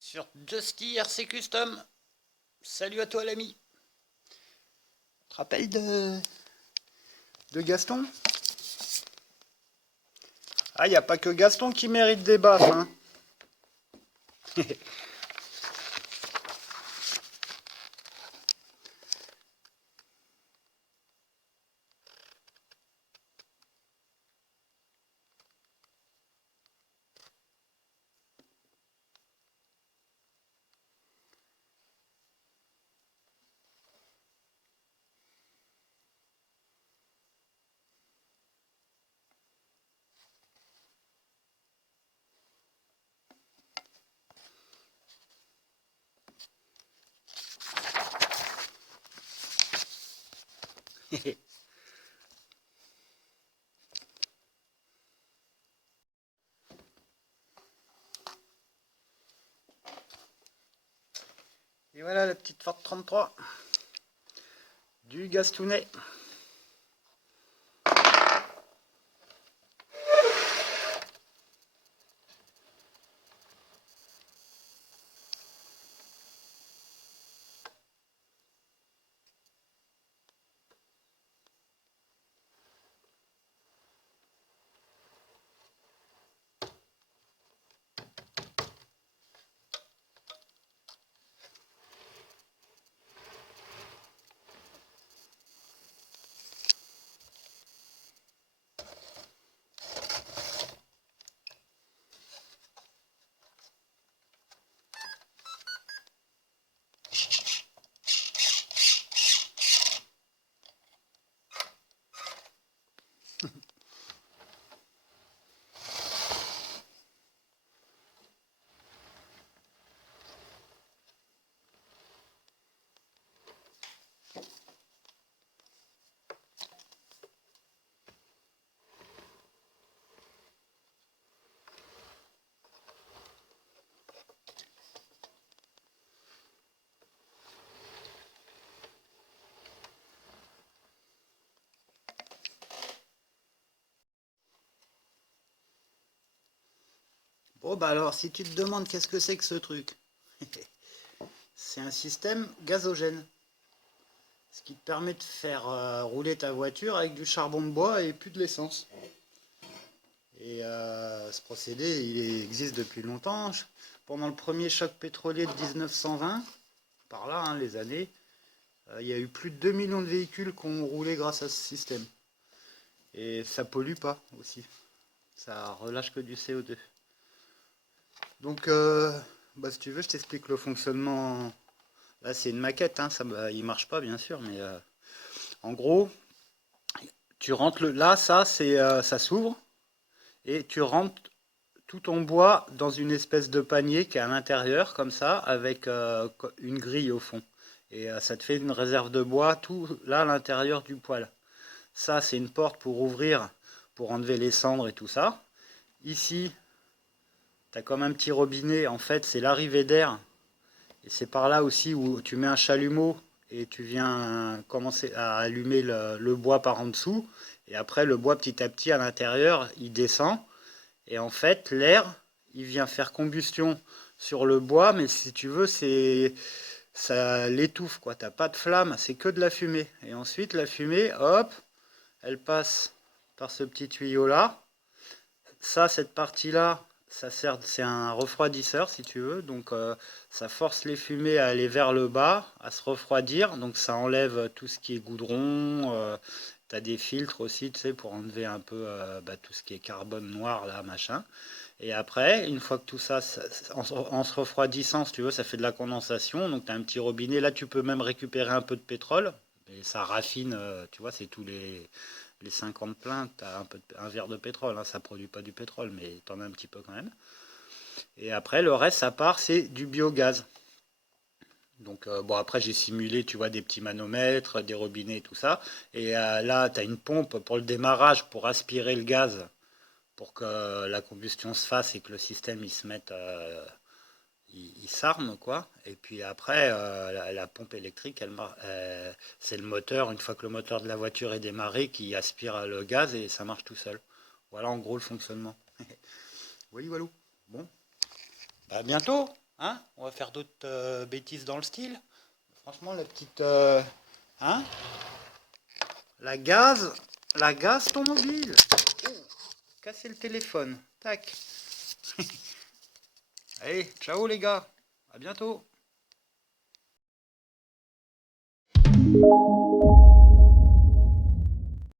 Sur Justy RC Custom. Salut à toi l'ami. Tu te rappelles de Gaston? Ah, il n'y a pas que Gaston qui mérite des baffes, hein. Et voilà la petite Ford 33 du Gastounet. Bon bah alors si tu te demandes qu'est-ce que c'est que ce truc, c'est un système gazogène. Ce qui te permet de faire rouler ta voiture avec du charbon de bois et plus de l'essence. Et ce procédé, il existe depuis longtemps. Pendant le premier choc pétrolier de 1920, par là, hein, les années, il y a eu plus de 2 millions de véhicules qui ont roulé grâce à ce système. Et ça pollue pas aussi. Ça relâche que du CO2. Donc, bah, si tu veux, je t'explique le fonctionnement. Là, c'est une maquette, hein, ça, bah, il marche pas, bien sûr, mais en gros, tu rentres là, ça s'ouvre et tu rentres tout ton bois dans une espèce de panier qui est à l'intérieur, comme ça, avec une grille au fond. Et ça te fait une réserve de bois, tout là à l'intérieur du poêle. Ça, c'est une porte pour ouvrir, pour enlever les cendres et tout ça. Ici, tu as comme un petit robinet, en fait, c'est l'arrivée d'air. Et c'est par là aussi où tu mets un chalumeau et tu viens commencer à allumer le bois par en dessous. Et après, le bois, petit à petit, à l'intérieur, il descend. Et en fait, l'air, il vient faire combustion sur le bois, mais si tu veux, ça l'étouffe, quoi. T'as pas de flamme, c'est que de la fumée. Et ensuite, la fumée, hop, elle passe par ce petit tuyau-là. Ça, cette partie-là, ça sert, c'est un refroidisseur, si tu veux. Donc, ça force les fumées à aller vers le bas, à se refroidir. Donc, ça enlève tout ce qui est goudron. Tu as des filtres aussi, tu sais, pour enlever un peu bah, tout ce qui est carbone noir, là, machin. Et après, une fois que tout ça, en se refroidissant, si tu veux, ça fait de la condensation. Donc, tu as un petit robinet. Là, tu peux même récupérer un peu de pétrole. Et ça raffine, tu vois, c'est tous les 50 pleins, tu as un verre de pétrole. Hein, ça produit pas du pétrole, mais tu en as un petit peu quand même. Et après, le reste, ça part, c'est du biogaz. Donc, bon, après, j'ai simulé, tu vois, des petits manomètres, des robinets, tout ça. Et là, tu as une pompe pour le démarrage, pour aspirer le gaz, pour que la combustion se fasse et que le système, il se mette, il s'arme, quoi. Et puis après, la pompe électrique, c'est le moteur, une fois que le moteur de la voiture est démarré, qui aspire le gaz et ça marche tout seul. Voilà en gros le fonctionnement. Walou. Bon. Bah, à bientôt, hein. On va faire d'autres bêtises dans le style. Franchement, la petite... hein. La gaz ton mobile. Oh, casser le téléphone. Tac. Allez, ciao les gars. À bientôt.